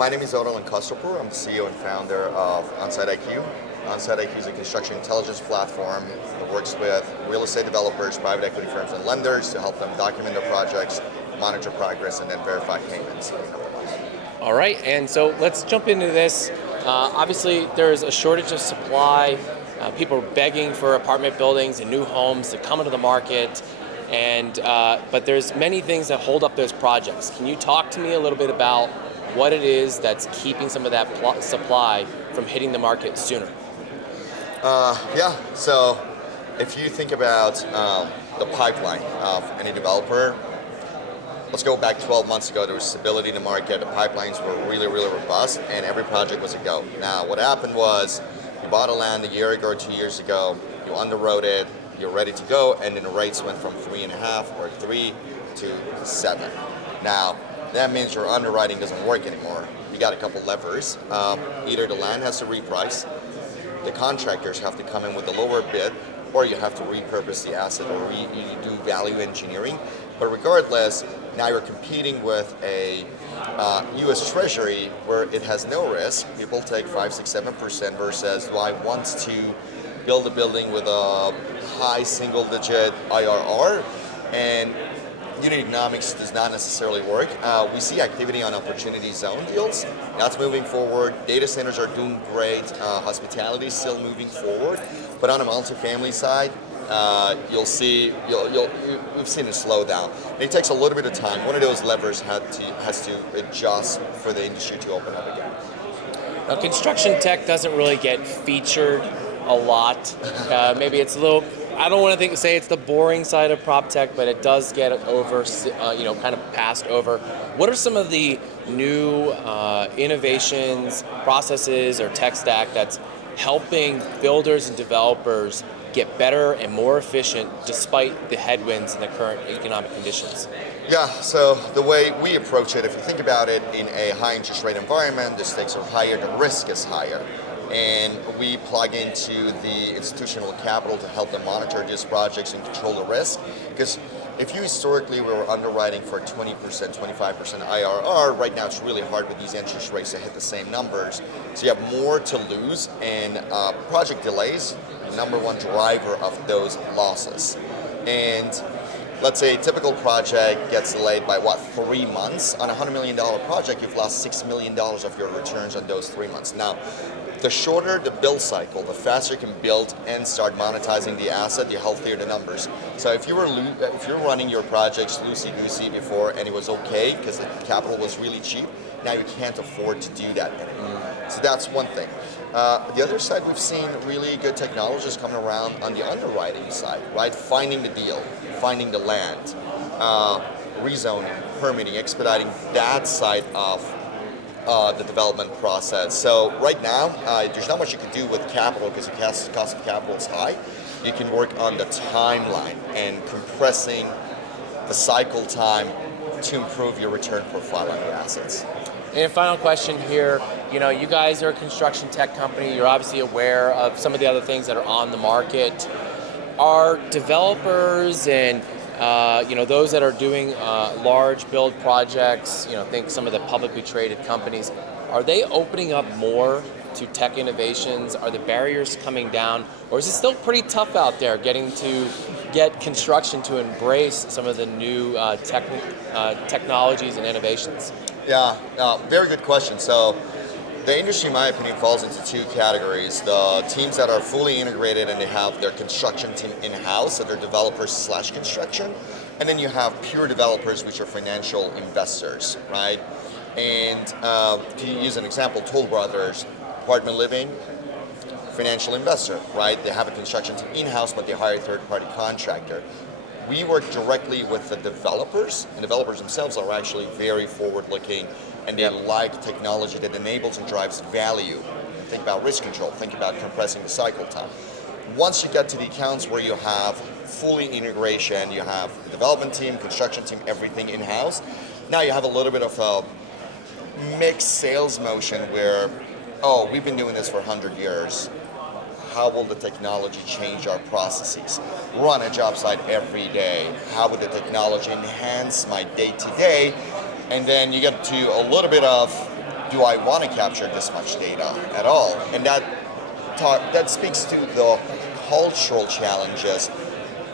My name is Ardalan Khosrowpour. I'm the CEO and founder of OnSiteIQ. OnSiteIQ is a construction intelligence platform that works with real estate developers, private equity firms, and lenders to help them document their projects, monitor progress, and then verify payments. All right, and so let's jump into this. Obviously, there's a shortage of supply. People are begging for apartment buildings and new homes to come into the market, and but there's many things that hold up those projects. Can you talk to me a little bit about what it is that's keeping some of that supply from hitting the market sooner? Yeah, so if you think about the pipeline of any developer, let's go back 12 months ago. There was stability in the market. The pipelines were really, really robust, and every project was a go. Now, what happened was you bought a land a year ago or 2 years ago, you underwrote it, you're ready to go, and then the rates went from 3.5 or 3 to 7. Now, that means your underwriting doesn't work anymore. You got a couple levers. Either the land has to reprice, the contractors have to come in with a lower bid, or you have to repurpose the asset or you do value engineering. But regardless, now you're competing with a U.S. Treasury where it has no risk. People take 5, 6, 7% versus do I want to build a building with a high single-digit IRR, and unit economics does not necessarily work. We see activity on opportunity zone deals. That's moving forward. Data centers are doing great. Hospitality is still moving forward. But on the multifamily side, we've seen a slowdown. And it takes a little bit of time. One of those levers has to adjust for the industry to open up again. Now, construction tech doesn't really get featured a lot. Maybe it's a little. I don't want to say it's the boring side of prop tech, but it does get over, kind of passed over. What are some of the new innovations, processes, or tech stack that's helping builders and developers get better and more efficient despite the headwinds in the current economic conditions? Yeah, so the way we approach it, if you think about it in a high interest rate environment, the stakes are higher, the risk is higher. And we plug into the institutional capital to help them monitor these projects and control the risk. Because if you historically were underwriting for 20%, 25% IRR, right now it's really hard with these interest rates to hit the same numbers. So you have more to lose, and project delays, the number one driver of those losses. And let's say a typical project gets delayed by 3 months. On a $100 million project, you've lost $6 million of your returns on those 3 months. Now, the shorter the build cycle, the faster you can build and start monetizing the asset, the healthier the numbers. So if you're running your projects loosey-goosey before and it was okay because the capital was really cheap, now you can't afford to do that anymore. So that's one thing. The other side, we've seen really good technologies coming around on the underwriting side, right? Finding the deal, finding the land, rezoning, permitting, expediting that side of the development process. So right now, there's not much you can do with capital because the cost of capital is high. You can work on the timeline and compressing the cycle time to improve your return profile on your assets. And final question here, you guys are a construction tech company. You're obviously aware of some of the other things that are on the market. Are developers and those that are doing large build projects, think some of the publicly traded companies, are they opening up more to tech innovations? Are the barriers coming down? Or is it still pretty tough out there getting to get construction to embrace some of the new technologies and innovations? Yeah, very good question. So the industry, in my opinion, falls into two categories. The teams that are fully integrated and they have their construction team in-house, so they're developers / construction. And then you have pure developers, which are financial investors, right? And to use an example, Toll Brothers, apartment living, financial investor, right? They have a construction team in-house, but they hire a third-party contractor. We work directly with the developers, and developers themselves are actually very forward-looking, and they like technology that enables and drives value. Think about risk control, think about compressing the cycle time. Once you get to the accounts where you have fully integration, you have the development team, construction team, everything in-house, now you have a little bit of a mixed sales motion where, we've been doing this for 100 years. How will the technology change our processes? Run a job site every day. How would the technology enhance my day-to-day? And then you get to a little bit of do I want to capture this much data at all? And that speaks to the cultural challenges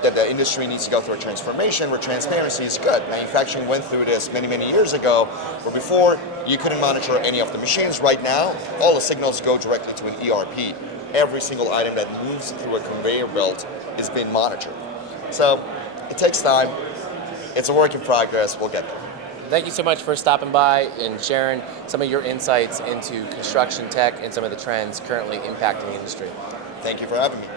that the industry needs to go through a transformation where transparency is good. Manufacturing went through this many, many years ago, where before you couldn't monitor any of the machines. Right now, all the signals go directly to an ERP. Every single item that moves through a conveyor belt is being monitored. So it takes time. It's a work in progress. We'll get there. Thank you so much for stopping by and sharing some of your insights into construction tech and some of the trends currently impacting the industry. Thank you for having me.